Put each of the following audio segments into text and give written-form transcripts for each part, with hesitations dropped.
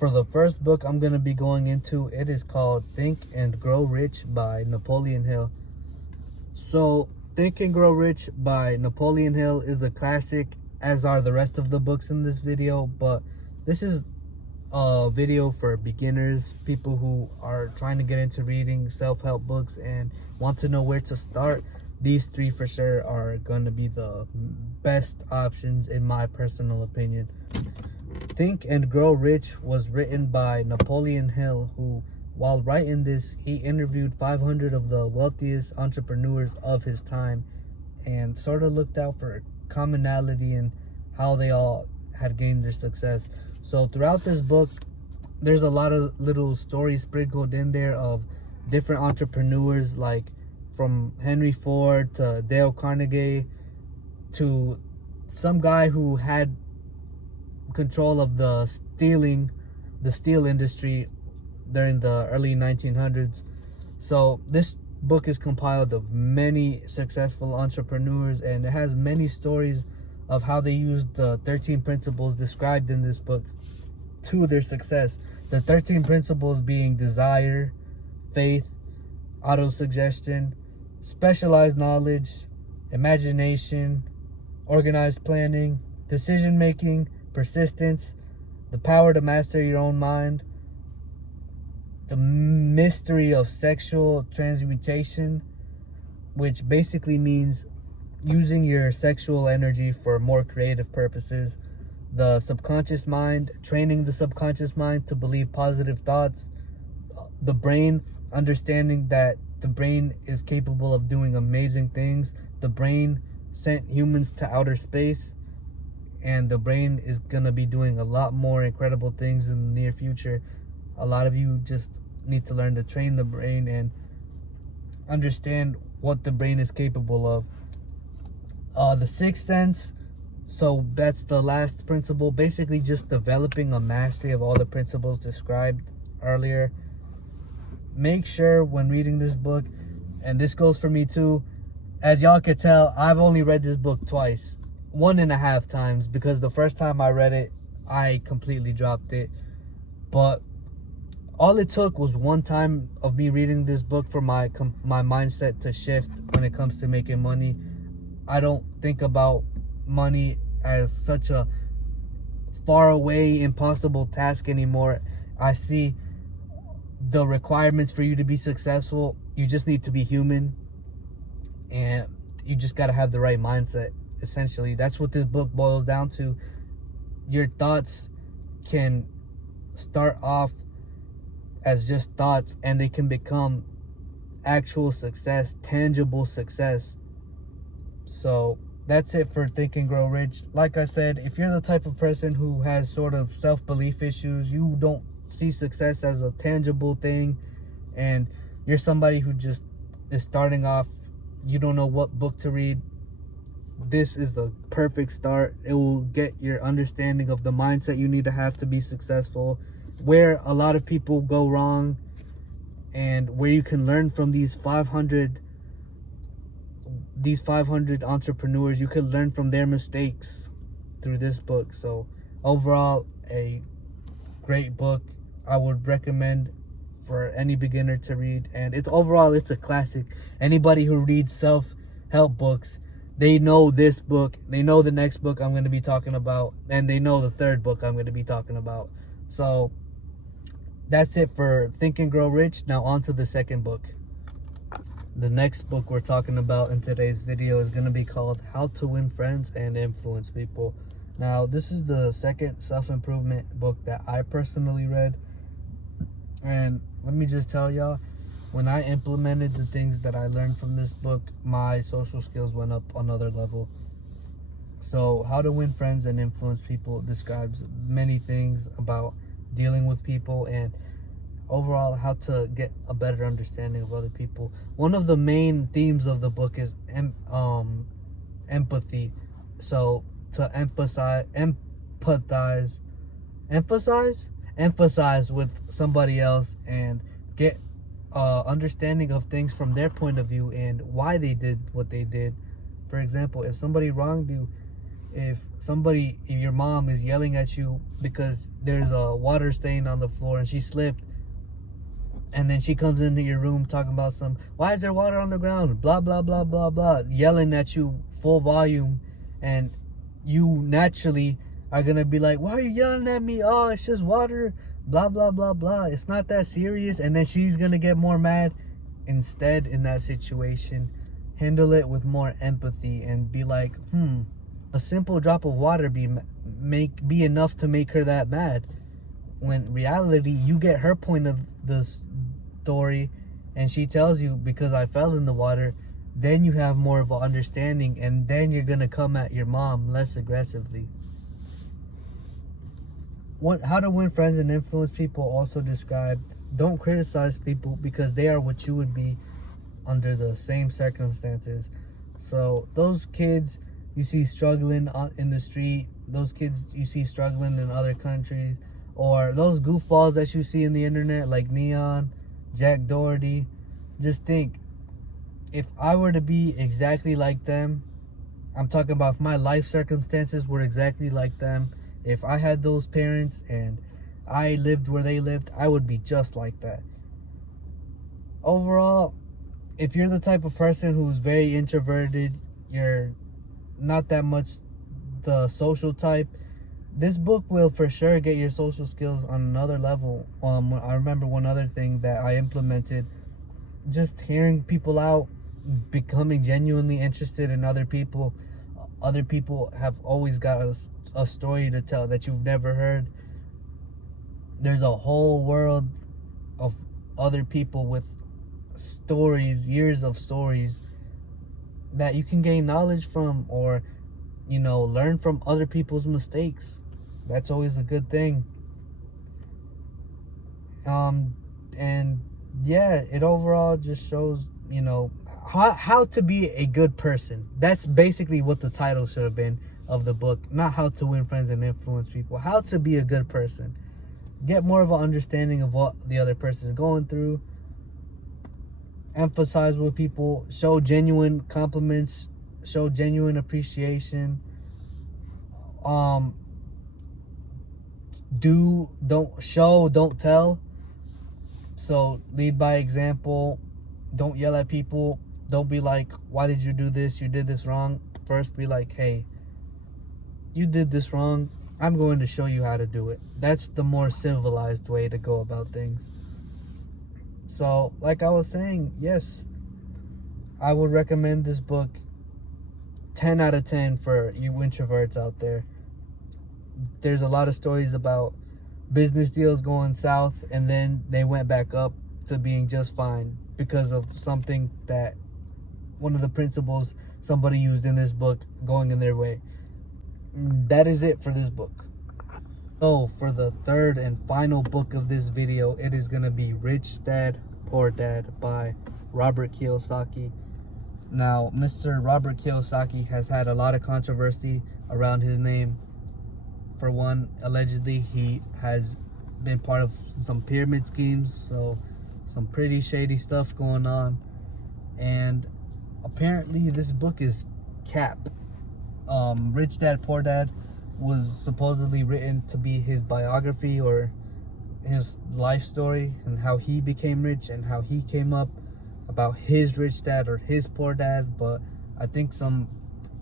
For the first book I'm going to be going into, it is called Think and Grow Rich by Napoleon Hill. So, Think and Grow Rich by Napoleon Hill is a classic, as are the rest of the books in this video, but this is a video for beginners, people who are trying to get into reading self-help books and want to know where to start. These three for sure are going to be the best options in my personal opinion. Think and Grow Rich was written by Napoleon Hill, who, while writing this, he interviewed 500 of the wealthiest entrepreneurs of his time and sort of looked out for commonality in how they all had gained their success. So throughout this book, there's a lot of little stories sprinkled in there of different entrepreneurs, like from Henry Ford to Dale Carnegie to some guy who had control of the steel industry during the early 1900s. So this book is compiled of many successful entrepreneurs, and it has many stories of how they used the 13 principles described in this book to their success. The 13 principles being desire, faith, autosuggestion, specialized knowledge, imagination, organized planning, decision making, persistence, the power to master your own mind, the mystery of sexual transmutation, which basically means using your sexual energy for more creative purposes, the subconscious mind, training the subconscious mind to believe positive thoughts, the brain, understanding that the brain is capable of doing amazing things. The brain sent humans to outer space, and the brain is going to be doing a lot more incredible things in the near future. A lot of you just need to learn to train the brain and understand what the brain is capable of. The sixth sense, so that's the last principle, basically just developing a mastery of all the principles described earlier. Make sure when reading this book, and this goes for me too, as y'all could tell, I've only read this book twice. 1.5 times, because the first time I read it, I completely dropped it. But all it took was one time of me reading this book for my mindset to shift when it comes to making money. I don't think about money as such a far away, impossible task anymore. I see the requirements for you to be successful. You just need to be human, and you just got to have the right mindset. Essentially, that's what this book boils down to. Your thoughts can start off as just thoughts, and they can become actual success, tangible success. So that's it for Think and Grow Rich. Like I said, if you're the type of person who has sort of self-belief issues, you don't see success as a tangible thing, and you're somebody who just is starting off, you don't know what book to read, this is the perfect start. It will get your understanding of the mindset you need to have to be successful, where a lot of people go wrong, and where you can learn from these 500 entrepreneurs. You could learn from their mistakes through this book. So overall, a great book. I would recommend for any beginner to read, and it's a classic. Anybody who reads self-help books, they know this book, they know the next book I'm going to be talking about, and they know the third book I'm going to be talking about. So that's it for Think and Grow Rich. Now on to the second book. The next book we're talking about in today's video is going to be called How to Win Friends and Influence People. Now, this is the second self-improvement book that I personally read. And let me just tell y'all, when I implemented the things that I learned from this book, my social skills went up another level. So How to Win Friends and Influence People describes many things about dealing with people and overall how to get a better understanding of other people. One of the main themes of the book is empathy. So to emphasize with somebody else and get understanding of things from their point of view and why they did what they did. For example, if somebody wronged you, if your mom is yelling at you because there's a water stain on the floor and she slipped, and then she comes into your room talking about why is there water on the ground, blah blah blah blah blah, yelling at you full volume, and you naturally are gonna be like, why are you yelling at me? Oh, it's just water, blah blah blah blah, it's not that serious. And then she's gonna get more mad. Instead, in that situation, handle it with more empathy and be like, a simple drop of water be enough to make her that mad. When in reality, you get her point of the story and she tells you, because I fell in the water, then you have more of an understanding, and then you're gonna come at your mom less aggressively. How to Win Friends and Influence People also described, don't criticize people because they are what you would be under the same circumstances. So those kids you see struggling in the street, those kids you see struggling in other countries, or those goofballs that you see in the internet like Neon, Jack Doherty, just think, if I were to be exactly like them, I'm talking about if my life circumstances were exactly like them, if I had those parents and I lived where they lived, I would be just like that. Overall, if you're the type of person who's very introverted, you're not that much the social type, this book will for sure get your social skills on another level. I remember one other thing that I implemented, just hearing people out, becoming genuinely interested in other people. Other people have always got a story to tell that you've never heard. There's a whole world of other people with stories, years of stories that you can gain knowledge from, or learn from other people's mistakes. That's always a good thing. And yeah, it overall just shows how to be a good person. That's basically what the title should have been of the book, not How to Win Friends and Influence People. How to be a good person. Get more of an understanding of what the other person is going through. Emphasize with people. Show genuine compliments. Show genuine appreciation. Don't show, don't tell. So lead by example. Don't yell at people. Don't be like, why did you do this? You did this wrong. First be like, hey, you did this wrong. I'm going to show you how to do it. That's the more civilized way to go about things. So, like I was saying, yes, I would recommend this book 10 out of 10 for you introverts out there. There's a lot of stories about business deals going south and then they went back up to being just fine because of something that one of the principles somebody used in this book going in their way. That is it for this book. So for the third and final book of this video, it is going to be Rich Dad, Poor Dad by Robert Kiyosaki. Now, Mr. Robert Kiyosaki has had a lot of controversy around his name. For one, allegedly he has been part of some pyramid schemes, so some pretty shady stuff going on. And apparently this book is cap. Rich Dad, Poor Dad was supposedly written to be his biography or his life story and how he became rich and how he came up, about his rich dad or his poor dad. But I think some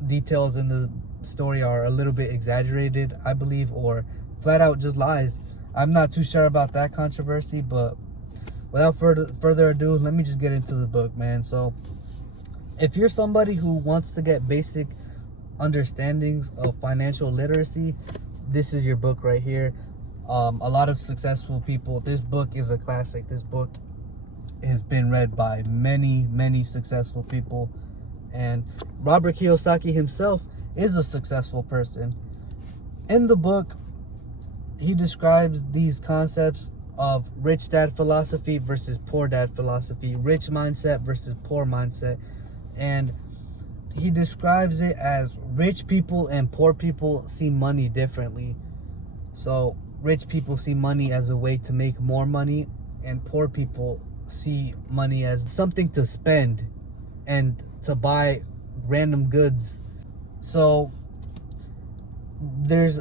details in the story are a little bit exaggerated, I believe, or flat out just lies. I'm not too sure about that controversy, but without further ado, let me just get into the book, man. So if you're somebody who wants to get basic understandings of financial literacy, this is your book right here. A lot of successful people, this book is a classic. This book has been read by many successful people, and Robert Kiyosaki himself is a successful person. In the book, he describes these concepts of rich dad philosophy versus poor dad philosophy, rich mindset versus poor mindset, and he describes it as rich people and poor people see money differently. So rich people see money as a way to make more money, and poor people see money as something to spend and to buy random goods. So there's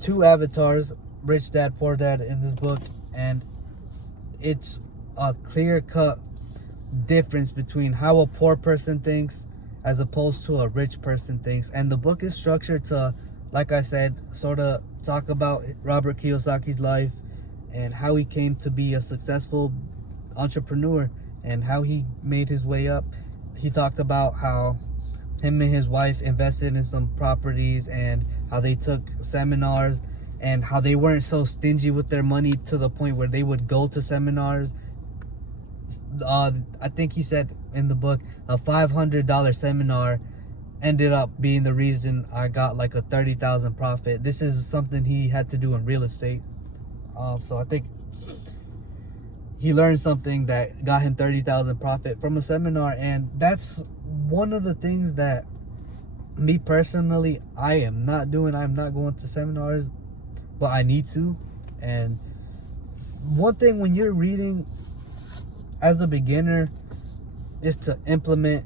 two avatars, Rich Dad, Poor Dad, in this book, and it's a clear-cut difference between how a poor person thinks as opposed to a rich person thinks. And the book is structured to, like I said, sort of talk about Robert Kiyosaki's life and how he came to be a successful entrepreneur and how he made his way up. He talked about how him and his wife invested in some properties and how they took seminars and how they weren't so stingy with their money to the point where they would go to seminars. I think he said in the book a $500 seminar ended up being the reason I got like a $30,000 profit. This is something he had to do in real estate. So I think he learned something that got him $30,000 profit from a seminar, and that's one of the things that me personally I am not doing. I'm not going to seminars, but I need to. And one thing when you're reading as a beginner is to implement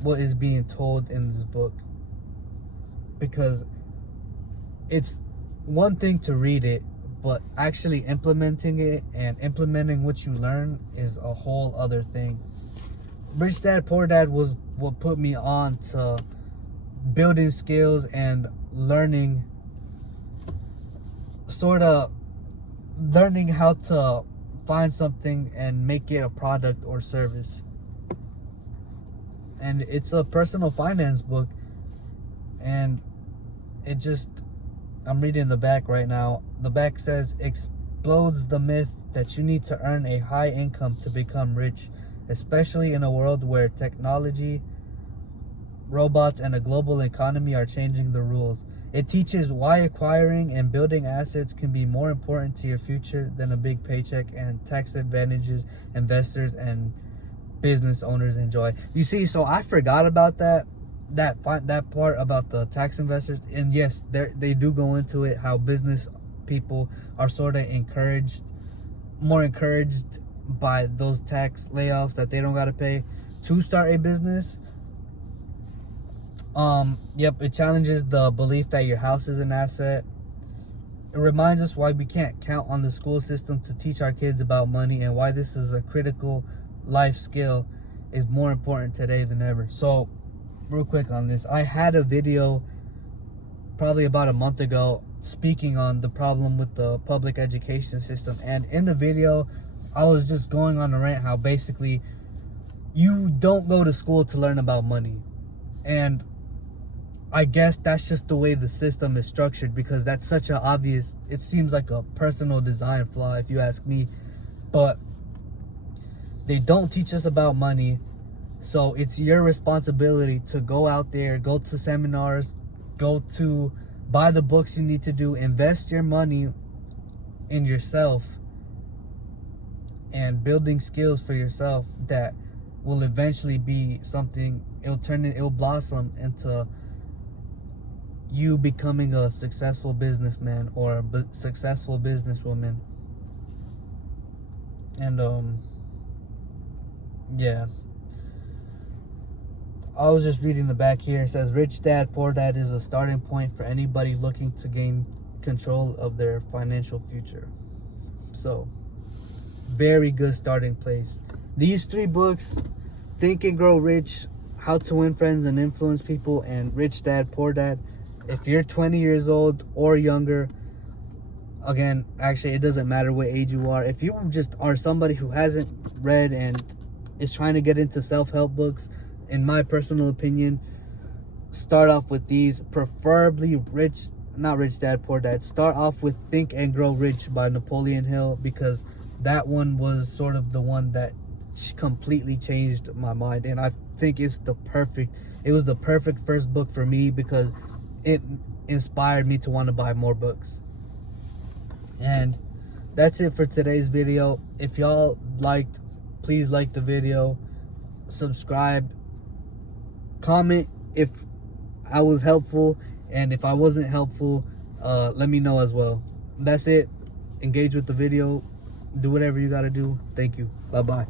what is being told in this book, because it's one thing to read it, but actually implementing it and implementing what you learn is a whole other thing. Rich Dad Poor Dad was what put me on to building skills and learning, sort of learning how to find something and make it a product or service. And it's a personal finance book, and it just, I'm reading the back right now. The back says, explodes the myth that you need to earn a high income to become rich, especially in a world where technology, robots, and a global economy are changing the rules. It teaches why acquiring and building assets can be more important to your future than a big paycheck and tax advantages investors and business owners enjoy. You see, so I forgot about that part about the tax investors. And yes, they do go into it, how business people are sort of more encouraged by those tax layoffs that they don't got to pay to start a business. Yep, it challenges the belief that your house is an asset. It reminds us why we can't count on the school system to teach our kids about money, and why this is a critical life skill is more important today than ever. So, real quick on this, I had a video probably about a month ago speaking on the problem with the public education system, and in the video I was just going on a rant how basically you don't go to school to learn about money. And I guess that's just the way the system is structured, because that's such an obvious, it seems like a personal design flaw if you ask me. But they don't teach us about money, so it's your responsibility to go out there, go to seminars, buy the books you need to do, invest your money in yourself and building skills for yourself that will eventually be something. It'll blossom into you becoming a successful businessman or a successful businesswoman. And yeah, I was just reading the back here. It says, Rich Dad Poor Dad is a starting point for anybody looking to gain control of their financial future. So, very good starting place. These three books, Think and Grow Rich, How to Win Friends and Influence People, and Rich Dad Poor Dad. If you're 20 years old or younger, again, actually, it doesn't matter what age you are. If you just are somebody who hasn't read and is trying to get into self-help books, in my personal opinion, start off with these, preferably not Rich Dad Poor Dad. Start off with Think and Grow Rich by Napoleon Hill, because that one was sort of the one that completely changed my mind, and I think it was the perfect first book for me, because it inspired me to want to buy more books. And that's it for today's video. If y'all liked, please like the video, subscribe, comment if I was helpful, and if I wasn't helpful, let me know as well. That's it. Engage with the video, do whatever you gotta do. Thank you. Bye bye.